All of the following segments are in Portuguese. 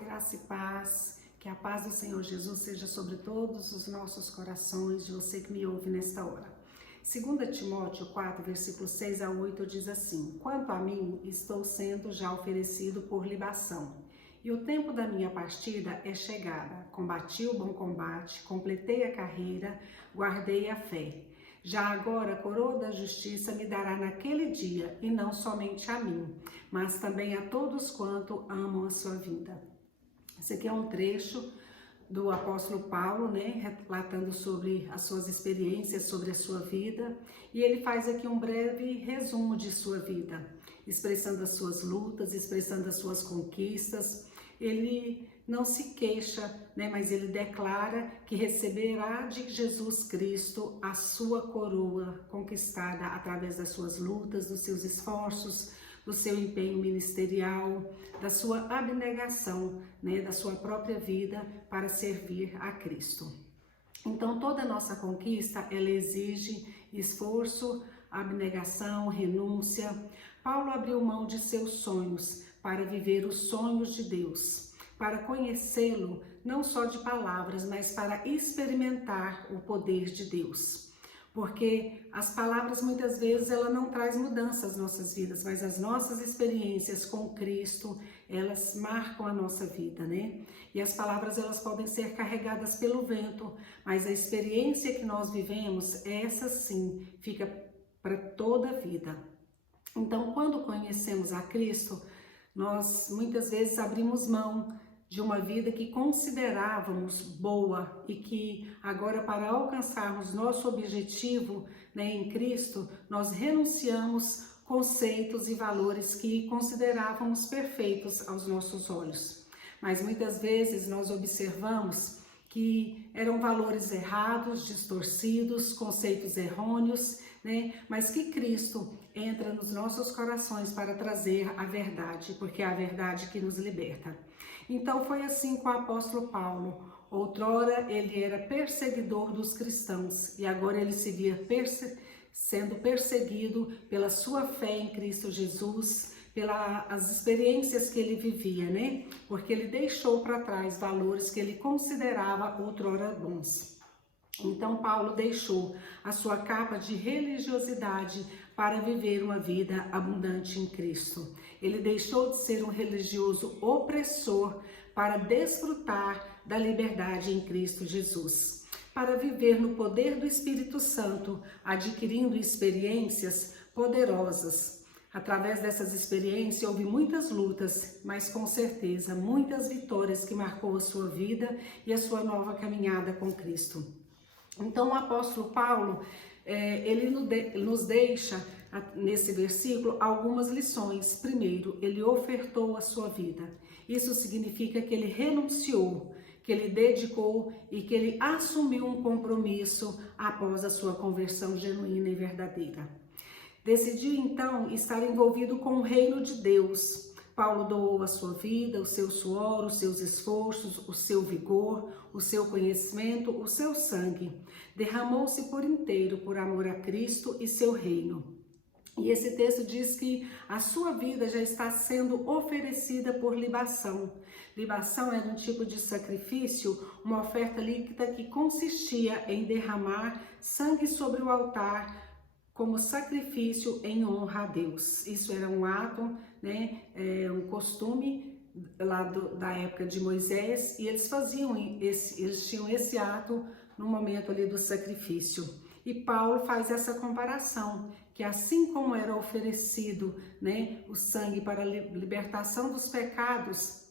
Graça e paz, que a paz do Senhor Jesus seja sobre todos os nossos corações, de você que me ouve nesta hora. 2 Timóteo 4, versículos 6 a 8 diz assim: Quanto a mim, estou sendo já oferecido por libação, e o tempo da minha partida é chegada. Combati o bom combate, completei a carreira, guardei a fé. Já agora a coroa da justiça me dará naquele dia, e não somente a mim, mas também a todos quanto amam a sua vida. Esse aqui é um trecho do apóstolo Paulo, relatando sobre as suas experiências, sobre a sua vida, e ele faz aqui um breve resumo de sua vida, expressando as suas lutas, expressando as suas conquistas. Ele não se queixa, mas ele declara que receberá de Jesus Cristo a sua coroa conquistada através das suas lutas, dos seus esforços, do seu empenho ministerial, da sua abnegação, da sua própria vida para servir a Cristo. Então, toda a nossa conquista, ela exige esforço, abnegação, renúncia. Paulo abriu mão de seus sonhos para viver os sonhos de Deus, para conhecê-lo não só de palavras, mas para experimentar o poder de Deus. Porque as palavras muitas vezes ela não traz mudança às nossas vidas, mas as nossas experiências com Cristo, elas marcam a nossa vida, E as palavras elas podem ser carregadas pelo vento, mas a experiência que nós vivemos, essa sim, fica para toda a vida. Então, quando conhecemos a Cristo, nós muitas vezes abrimos mão de uma vida que considerávamos boa e que agora, para alcançarmos nosso objetivo em Cristo, nós renunciamos conceitos e valores que considerávamos perfeitos aos nossos olhos. Mas muitas vezes nós observamos que eram valores errados, distorcidos, conceitos errôneos, mas que Cristo entra nos nossos corações para trazer a verdade, porque é a verdade que nos liberta. Então foi assim com o apóstolo Paulo. Outrora ele era perseguidor dos cristãos e agora ele se via sendo perseguido pela sua fé em Cristo Jesus, pelas experiências que ele vivia, Porque ele deixou para trás valores que ele considerava outrora bons. Então Paulo deixou a sua capa de religiosidade para viver uma vida abundante em Cristo. Ele deixou de ser um religioso opressor para desfrutar da liberdade em Cristo Jesus, para viver no poder do Espírito Santo, adquirindo experiências poderosas. Através dessas experiências houve muitas lutas, mas com certeza muitas vitórias que marcou a sua vida e a sua nova caminhada com Cristo. Então o apóstolo Paulo, ele nos deixa nesse versículo algumas lições. Primeiro, ele ofertou a sua vida. Isso significa que ele renunciou, que ele dedicou e que ele assumiu um compromisso após a sua conversão genuína e verdadeira. Decidiu então estar envolvido com o reino de Deus. Paulo doou a sua vida, o seu suor, os seus esforços, o seu vigor, o seu conhecimento, o seu sangue. Derramou-se por inteiro por amor a Cristo e seu reino. E esse texto diz que a sua vida já está sendo oferecida por libação. Libação era um tipo de sacrifício, uma oferta líquida que consistia em derramar sangue sobre o altar como sacrifício em honra a Deus. Isso era um ato, um costume lá da época de Moisés, e eles tinham esse ato no momento ali do sacrifício. E Paulo faz essa comparação, que assim como era oferecido, o sangue para a libertação dos pecados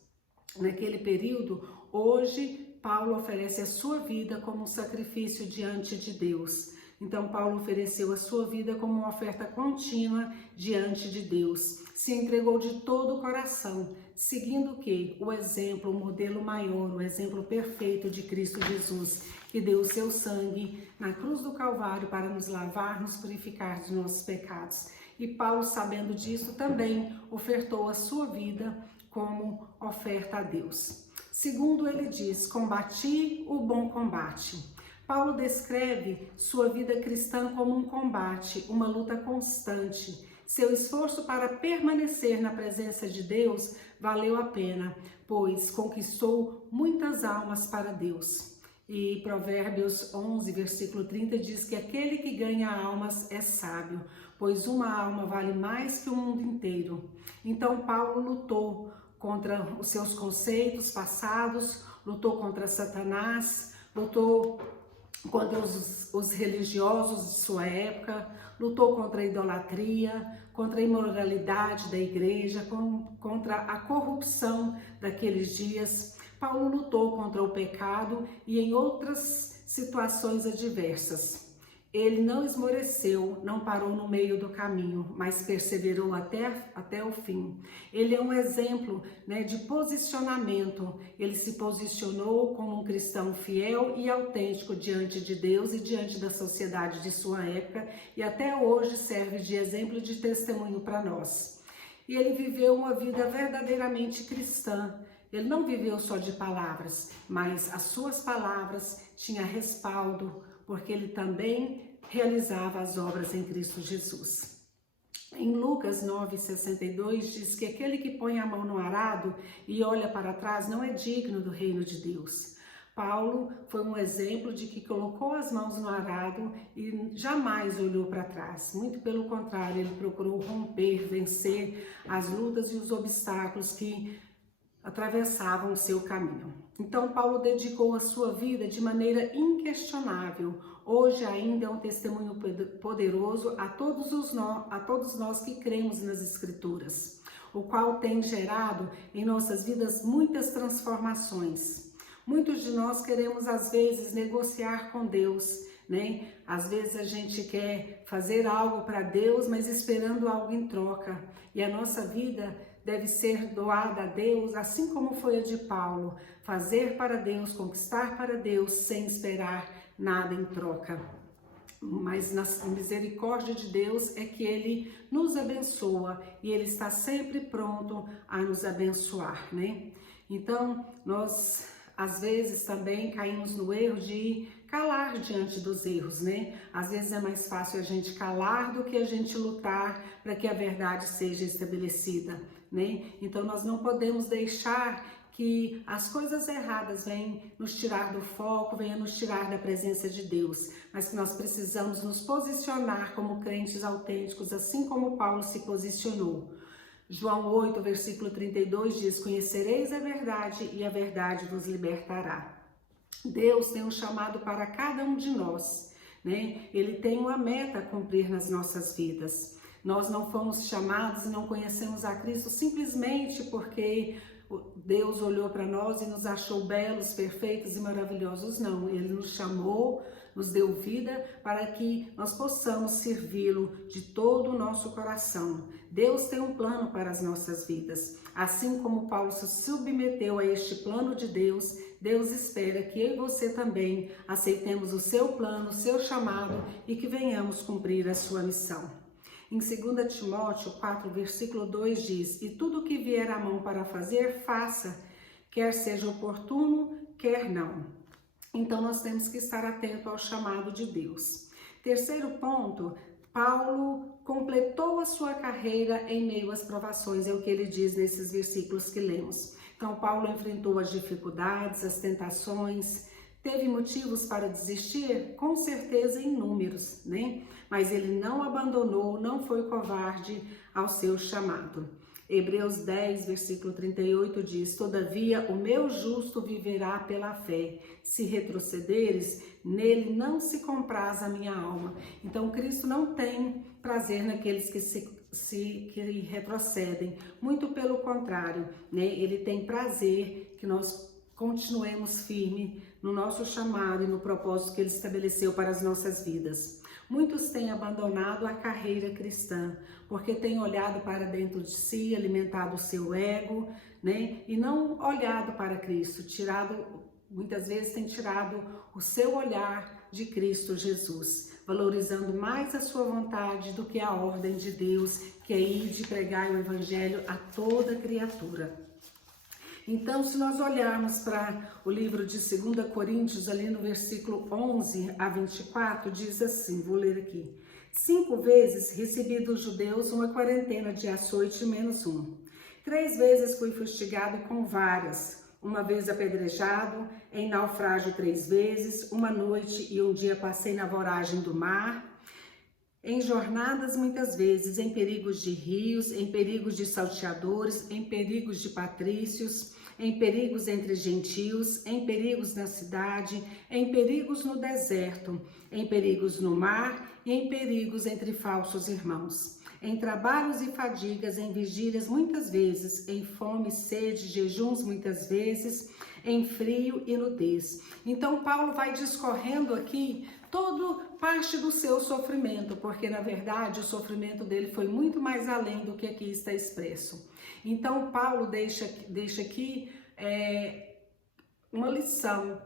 naquele período, hoje Paulo oferece a sua vida como um sacrifício diante de Deus. Então Paulo ofereceu a sua vida como uma oferta contínua diante de Deus. Se entregou de todo o coração, seguindo o quê? O exemplo, o modelo maior, o exemplo perfeito de Cristo Jesus, que deu o seu sangue na cruz do Calvário para nos lavar, nos purificar dos nossos pecados. E Paulo, sabendo disso, também ofertou a sua vida como oferta a Deus. Segundo ele diz, combati o bom combate. Paulo descreve sua vida cristã como um combate, uma luta constante, Seu esforço para permanecer na presença de Deus valeu a pena, pois conquistou muitas almas para Deus. E Provérbios 11, versículo 30 diz que aquele que ganha almas é sábio, pois uma alma vale mais que o mundo inteiro. Então Paulo lutou contra os seus conceitos passados, lutou contra Satanás, lutou contra os religiosos de sua época, lutou contra a idolatria, contra a imoralidade da igreja, contra a corrupção daqueles dias. Paulo lutou contra o pecado e em outras situações adversas. Ele não esmoreceu, não parou no meio do caminho, mas perseverou até o fim. Ele é um exemplo, de posicionamento. Ele se posicionou como um cristão fiel e autêntico diante de Deus e diante da sociedade de sua época, e até hoje serve de exemplo e de testemunho para nós. E ele viveu uma vida verdadeiramente cristã. Ele não viveu só de palavras, mas as suas palavras tinham respaldo, porque ele também realizava as obras em Cristo Jesus. Em Lucas 9,62 diz que aquele que põe a mão no arado e olha para trás não é digno do reino de Deus. Paulo foi um exemplo de que colocou as mãos no arado e jamais olhou para trás. Muito pelo contrário, ele procurou romper, vencer as lutas e os obstáculos que atravessavam o seu caminho. Então Paulo dedicou a sua vida de maneira inquestionável. Hoje ainda é um testemunho poderoso a todos nós que cremos nas Escrituras, o qual tem gerado em nossas vidas muitas transformações. Muitos de nós queremos às vezes negociar com Deus, Às vezes a gente quer fazer algo para Deus, mas esperando algo em troca. E a nossa vida deve ser doada a Deus, assim como foi a de Paulo, fazer para Deus, conquistar para Deus, sem esperar nada em troca. Mas na misericórdia de Deus é que Ele nos abençoa e Ele está sempre pronto a nos abençoar, Então, nós às vezes também caímos no erro de calar diante dos erros, Às vezes é mais fácil a gente calar do que a gente lutar para que a verdade seja estabelecida, Então nós não podemos deixar que as coisas erradas venham nos tirar do foco, venham nos tirar da presença de Deus, mas que nós precisamos nos posicionar como crentes autênticos, assim como Paulo se posicionou. João 8, versículo 32 diz: conhecereis a verdade e a verdade vos libertará. Deus tem um chamado para cada um de nós, Ele tem uma meta a cumprir nas nossas vidas. Nós não fomos chamados e não conhecemos a Cristo simplesmente porque Deus olhou para nós e nos achou belos, perfeitos e maravilhosos. Não, Ele nos chamou, nos deu vida para que nós possamos servi-lo de todo o nosso coração. Deus tem um plano para as nossas vidas. Assim como Paulo se submeteu a este plano de Deus, Deus espera que eu e você também aceitemos o seu plano, o seu chamado e que venhamos cumprir a sua missão. Em 2 Timóteo 4, versículo 2 diz: e tudo que vier à mão para fazer, faça, quer seja oportuno, quer não. Então nós temos que estar atento ao chamado de Deus. Terceiro ponto, Paulo completou a sua carreira em meio às provações, é o que ele diz nesses versículos que lemos. Então Paulo enfrentou as dificuldades, as tentações. Teve motivos para desistir? Com certeza inúmeros, Mas ele não abandonou, não foi covarde ao seu chamado. Hebreus 10, versículo 38 diz: todavia o meu justo viverá pela fé. Se retrocederes, nele não se compraz a minha alma. Então Cristo não tem prazer naqueles que retrocedem. Muito pelo contrário, Ele tem prazer que nós continuemos firme no nosso chamado e no propósito que Ele estabeleceu para as nossas vidas. Muitos têm abandonado a carreira cristã, porque têm olhado para dentro de si, alimentado o seu ego, e não olhado para Cristo, muitas vezes tem tirado o seu olhar de Cristo Jesus, valorizando mais a sua vontade do que a ordem de Deus, que é ir de pregar o evangelho a toda criatura. Então, se nós olharmos para o livro de 2 Coríntios, ali no versículo 11 a 24, diz assim, vou ler aqui: 5 vezes recebi dos judeus uma quarentena de açoite menos um. 3 vezes fui fustigado com varas, uma vez apedrejado, em naufrágio 3 vezes, uma noite e um dia passei na voragem do mar, em jornadas muitas vezes, em perigos de rios, em perigos de salteadores, em perigos de patrícios, em perigos entre gentios, em perigos na cidade, em perigos no deserto, em perigos no mar e em perigos entre falsos irmãos, em trabalhos e fadigas, em vigílias muitas vezes, em fome, sede, jejuns muitas vezes, em frio e nudez. Então Paulo vai discorrendo aqui toda parte do seu sofrimento, porque na verdade o sofrimento dele foi muito mais além do que aqui está expresso. Então Paulo deixa aqui uma lição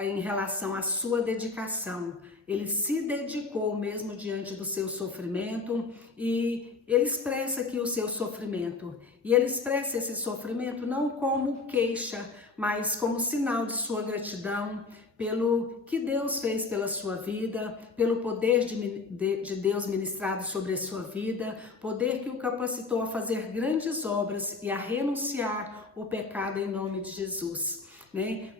em relação à sua dedicação. Ele se dedicou mesmo diante do seu sofrimento e ele expressa aqui o seu sofrimento. E ele expressa esse sofrimento não como queixa, mas como sinal de sua gratidão pelo que Deus fez pela sua vida, pelo poder de Deus ministrado sobre a sua vida, poder que o capacitou a fazer grandes obras e a renunciar o pecado em nome de Jesus.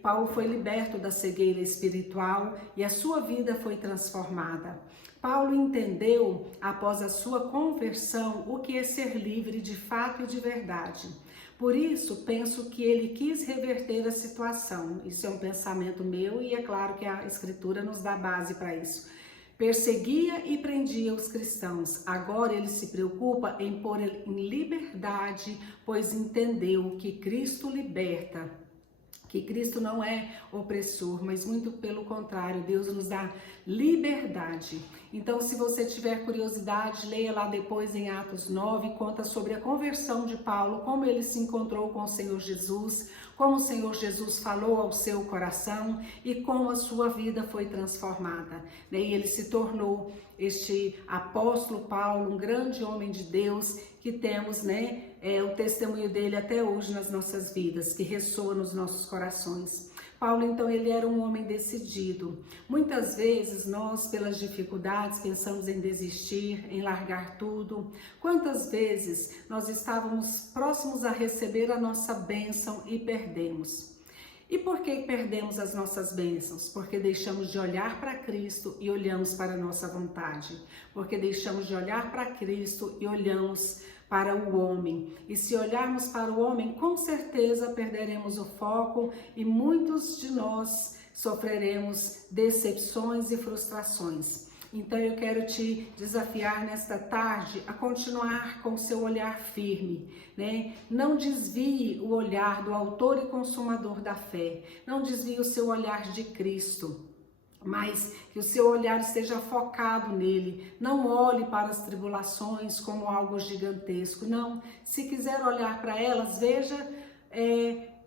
Paulo foi liberto da cegueira espiritual e a sua vida foi transformada. Paulo entendeu, após a sua conversão, o que é ser livre de fato e de verdade. Por isso, penso que ele quis reverter a situação. Isso é um pensamento meu e é claro que a Escritura nos dá base para isso. Perseguia e prendia os cristãos. Agora ele se preocupa em pôr em liberdade, pois entendeu que Cristo liberta. Que Cristo não é opressor, mas muito pelo contrário, Deus nos dá liberdade. Então, se você tiver curiosidade, leia lá depois em Atos 9, conta sobre a conversão de Paulo, como ele se encontrou com o Senhor Jesus, como o Senhor Jesus falou ao seu coração e como a sua vida foi transformada. E ele se tornou este apóstolo Paulo, um grande homem de Deus, que temos, o testemunho dele até hoje nas nossas vidas, que ressoa nos nossos corações. Paulo, então, ele era um homem decidido. Muitas vezes nós, pelas dificuldades, pensamos em desistir, em largar tudo. Quantas vezes nós estávamos próximos a receber a nossa bênção e perdemos? E por que perdemos as nossas bênçãos? Porque deixamos de olhar para Cristo e olhamos para a nossa vontade. Porque deixamos de olhar para Cristo e olhamos para o homem. E se olharmos para o homem, com certeza perderemos o foco e muitos de nós sofreremos decepções e frustrações. Então eu quero te desafiar nesta tarde a continuar com o seu olhar firme, Não desvie o olhar do autor e consumador da fé, não desvie o seu olhar de Cristo, mas que o seu olhar esteja focado nele. Não olhe para as tribulações como algo gigantesco, não. Se quiser olhar para elas, veja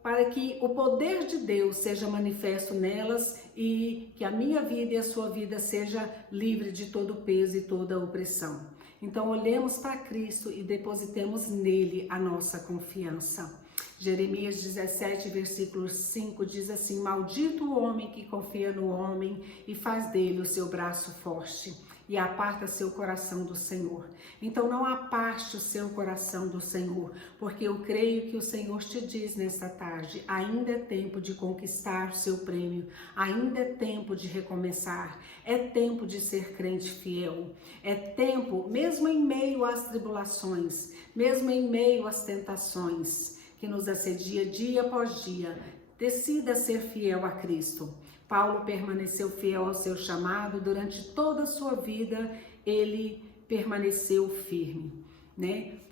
para que o poder de Deus seja manifesto nelas e que a minha vida e a sua vida seja livre de todo peso e toda opressão. Então olhemos para Cristo e depositemos nele a nossa confiança. Jeremias 17, versículo 5 diz assim: maldito o homem que confia no homem e faz dele o seu braço forte e aparta seu coração do Senhor. Então não aparte o seu coração do Senhor, porque eu creio que o Senhor te diz nesta tarde: ainda é tempo de conquistar o seu prêmio, ainda é tempo de recomeçar, é tempo de ser crente fiel, é tempo, mesmo em meio às tribulações, mesmo em meio às tentações que nos assedia dia após dia, decida ser fiel a Cristo. Paulo permaneceu fiel ao seu chamado, durante toda a sua vida ele permaneceu firme,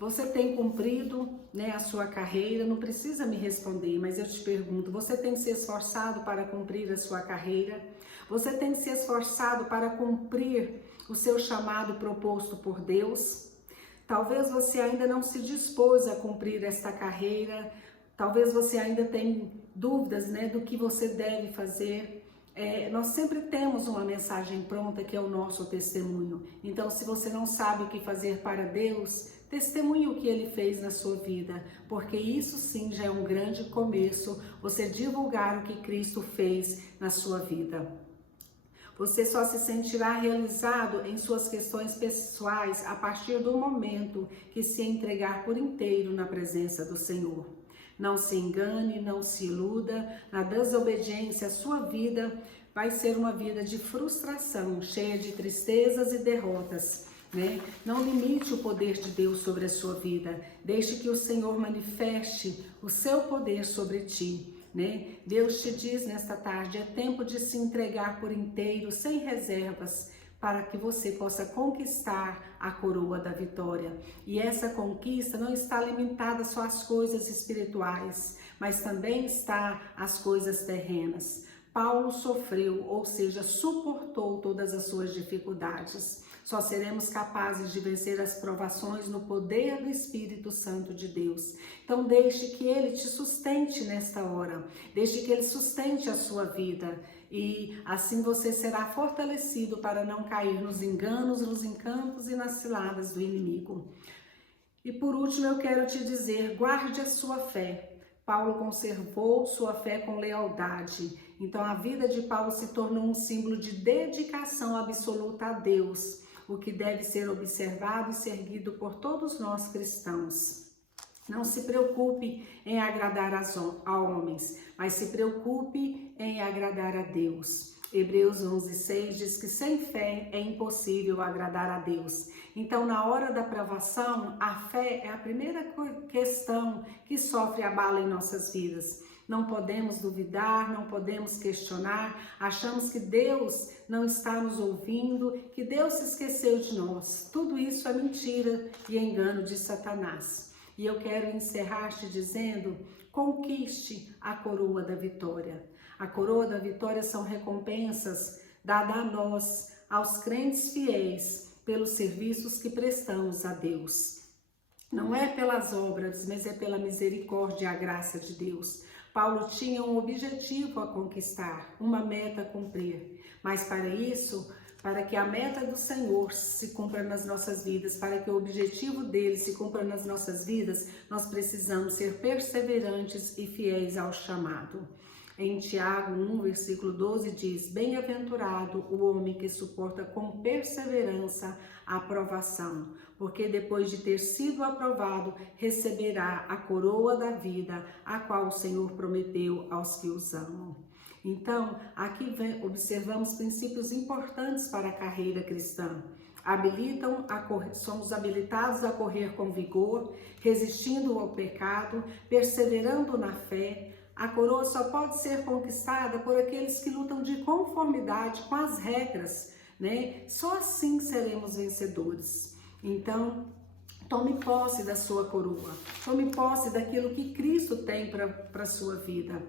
Você tem cumprido, a sua carreira? Não precisa me responder, mas eu te pergunto, você tem se esforçado para cumprir a sua carreira? Você tem se esforçado para cumprir o seu chamado proposto por Deus? Talvez você ainda não se dispôs a cumprir esta carreira, talvez você ainda tenha dúvidas, do que você deve fazer. Nós sempre temos uma mensagem pronta que é o nosso testemunho. Então, se você não sabe o que fazer para Deus, testemunhe o que Ele fez na sua vida, porque isso sim já é um grande começo, você divulgar o que Cristo fez na sua vida. Você só se sentirá realizado em suas questões pessoais a partir do momento que se entregar por inteiro na presença do Senhor. Não se engane, não se iluda, na desobediência a sua vida vai ser uma vida de frustração, cheia de tristezas e derrotas, né? Não limite o poder de Deus sobre a sua vida, deixe que o Senhor manifeste o seu poder sobre ti, né? Deus te diz nesta tarde, é tempo de se entregar por inteiro, sem reservas, para que você possa conquistar a coroa da vitória. E essa conquista não está limitada só às coisas espirituais, mas também está às coisas terrenas. Paulo sofreu, ou seja, suportou todas as suas dificuldades. Só seremos capazes de vencer as provações no poder do Espírito Santo de Deus. Então deixe que Ele te sustente nesta hora, deixe que Ele sustente a sua vida e assim você será fortalecido para não cair nos enganos, nos encantos e nas ciladas do inimigo. E por último eu quero te dizer, guarde a sua fé. Paulo conservou sua fé com lealdade. Então a vida de Paulo se tornou um símbolo de dedicação absoluta a Deus, o que deve ser observado e seguido por todos nós cristãos. Não se preocupe em agradar a homens, mas se preocupe em agradar a Deus. Hebreus 11:6 diz que sem fé é impossível agradar a Deus. Então, na hora da provação, a fé é a primeira questão que sofre abalo em nossas vidas. Não podemos duvidar, não podemos questionar, achamos que Deus não está nos ouvindo, que Deus se esqueceu de nós. Tudo isso é mentira e engano de Satanás. E eu quero encerrar te dizendo, conquiste a coroa da vitória. A coroa da vitória são recompensas dadas a nós, aos crentes fiéis, pelos serviços que prestamos a Deus. Não é pelas obras, mas é pela misericórdia e a graça de Deus. Paulo tinha um objetivo a conquistar, uma meta a cumprir. Mas para isso, para que a meta do Senhor se cumpra nas nossas vidas, para que o objetivo dele se cumpra nas nossas vidas, nós precisamos ser perseverantes e fiéis ao chamado. Em Tiago 1, versículo 12 diz, bem-aventurado o homem que suporta com perseverança a aprovação, porque depois de ter sido aprovado, receberá a coroa da vida, a qual o Senhor prometeu aos que os amam. Então, aqui observamos princípios importantes para a carreira cristã. Somos habilitados a correr com vigor, resistindo ao pecado, perseverando na fé. A coroa só pode ser conquistada por aqueles que lutam de conformidade com as regras, né? Só assim seremos vencedores. Então, tome posse da sua coroa, tome posse daquilo que Cristo tem para a sua vida.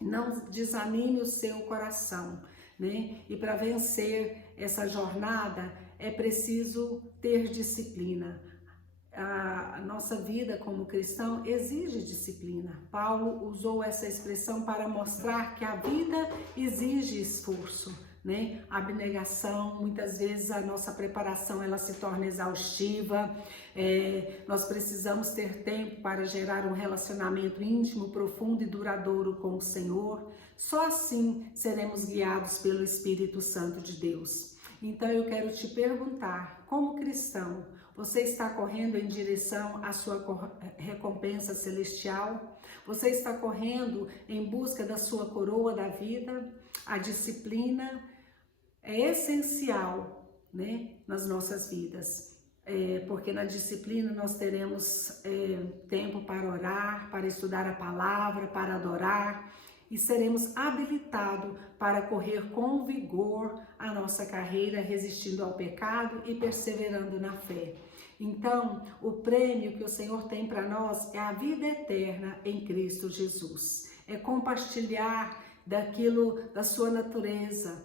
Não desanime o seu coração, né? E para vencer essa jornada é preciso ter disciplina. A nossa vida como cristão exige disciplina. Paulo usou essa expressão para mostrar que a vida exige esforço, né? Abnegação, muitas vezes a nossa preparação ela se torna exaustiva. Nós precisamos ter tempo para gerar um relacionamento íntimo, profundo e duradouro com o Senhor. Só assim seremos guiados pelo Espírito Santo de Deus. Então eu quero te perguntar, como cristão, você está correndo em direção à sua recompensa celestial? Você está correndo em busca da sua coroa da vida? A disciplina é essencial, né, nas nossas vidas. Porque na disciplina nós teremos tempo para orar, para estudar a palavra, para adorar e seremos habilitados para correr com vigor a nossa carreira, resistindo ao pecado e perseverando na fé. Então, o prêmio que o Senhor tem para nós é a vida eterna em Cristo Jesus. É compartilhar daquilo, da sua natureza,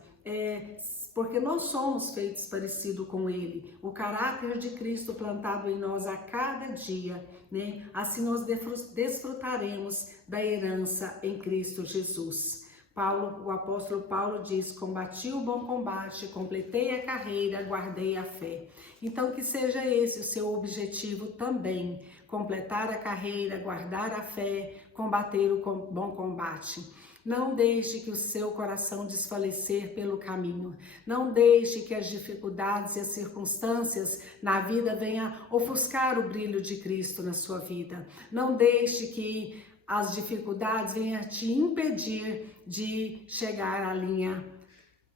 porque nós somos feitos parecido com Ele. O caráter de Cristo plantado em nós a cada dia, né? Assim nós desfrutaremos da herança em Cristo Jesus. O apóstolo Paulo diz, combati o bom combate, completei a carreira, guardei a fé. Então que seja esse o seu objetivo também, completar a carreira, guardar a fé, combater o bom combate. Não deixe que o seu coração desfalecer pelo caminho. Não deixe que as dificuldades e as circunstâncias na vida venham ofuscar o brilho de Cristo na sua vida. Não deixe que as dificuldades venham te impedir de chegar à linha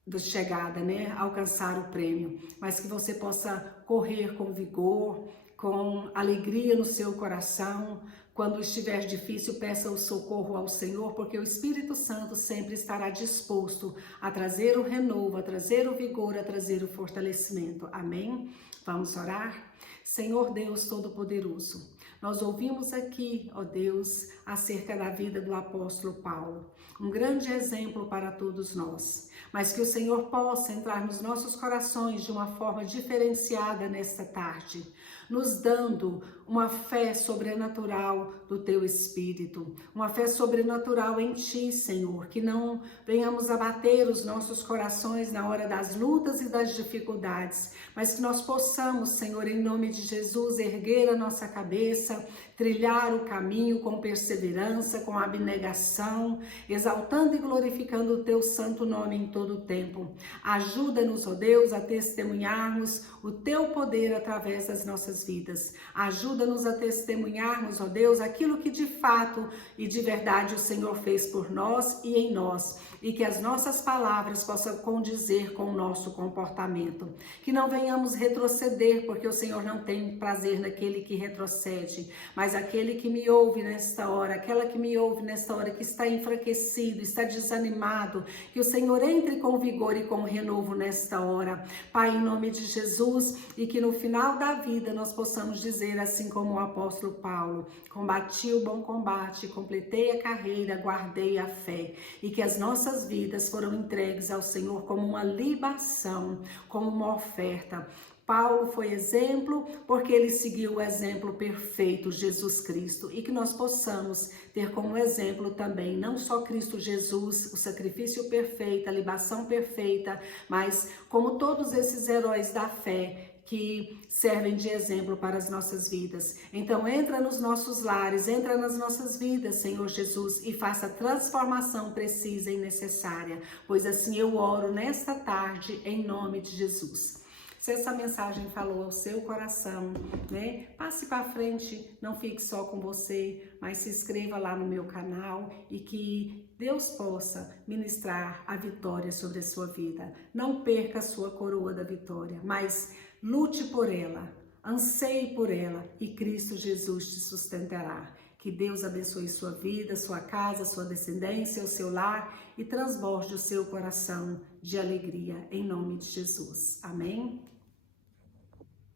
de chegada, né? Alcançar o prêmio. Mas que você possa correr com vigor, com alegria no seu coração. Quando estiver difícil, peça o socorro ao Senhor, porque o Espírito Santo sempre estará disposto a trazer o renovo, a trazer o vigor, a trazer o fortalecimento. Amém? Vamos orar? Senhor Deus Todo-Poderoso, nós ouvimos aqui, ó Deus, acerca da vida do apóstolo Paulo, um grande exemplo para todos nós, mas que o Senhor possa entrar nos nossos corações de uma forma diferenciada nesta tarde, nos dando uma fé sobrenatural do Teu Espírito, uma fé sobrenatural em Ti, Senhor, que não venhamos abater os nossos corações na hora das lutas e das dificuldades, mas que nós possamos, Senhor, em nome de Jesus, erguer a nossa cabeça, trilhar o caminho com perseverança, com abnegação, exaltando e glorificando o Teu santo nome em todo o tempo. Ajuda-nos, ó Deus, a testemunharmos o Teu poder através das nossas vidas. Ajuda-nos a testemunharmos, ó Deus, aquilo que de fato e de verdade o Senhor fez por nós e em nós, e que as nossas palavras possam condizer com o nosso comportamento. Que não venhamos retroceder, porque o Senhor não tem prazer naquele que retrocede, mas aquele que me ouve nesta hora, aquela que me ouve nesta hora, que está enfraquecido, está desanimado, que o Senhor entre com vigor e com renovo nesta hora. Pai, em nome de Jesus, e que no final da vida nós possamos dizer, assim como o apóstolo Paulo: combati o bom combate, completei a carreira, guardei a fé, e que as nossas vidas foram entregues ao Senhor como uma libação, como uma oferta. Paulo foi exemplo porque ele seguiu o exemplo perfeito, Jesus Cristo, e que nós possamos ter como exemplo também, não só Cristo Jesus, o sacrifício perfeito, a libação perfeita, mas como todos esses heróis da fé que servem de exemplo para as nossas vidas. Então entra nos nossos lares, entra nas nossas vidas, Senhor Jesus, e faça a transformação precisa e necessária, pois assim eu oro nesta tarde em nome de Jesus. Se essa mensagem falou ao seu coração, né? Passe para frente, não fique só com você, mas se inscreva lá no meu canal e que Deus possa ministrar a vitória sobre a sua vida. Não perca a sua coroa da vitória, mas lute por ela, anseie por ela e Cristo Jesus te sustentará. Que Deus abençoe sua vida, sua casa, sua descendência, o seu lar e transborde o seu coração de alegria, em nome de Jesus. Amém?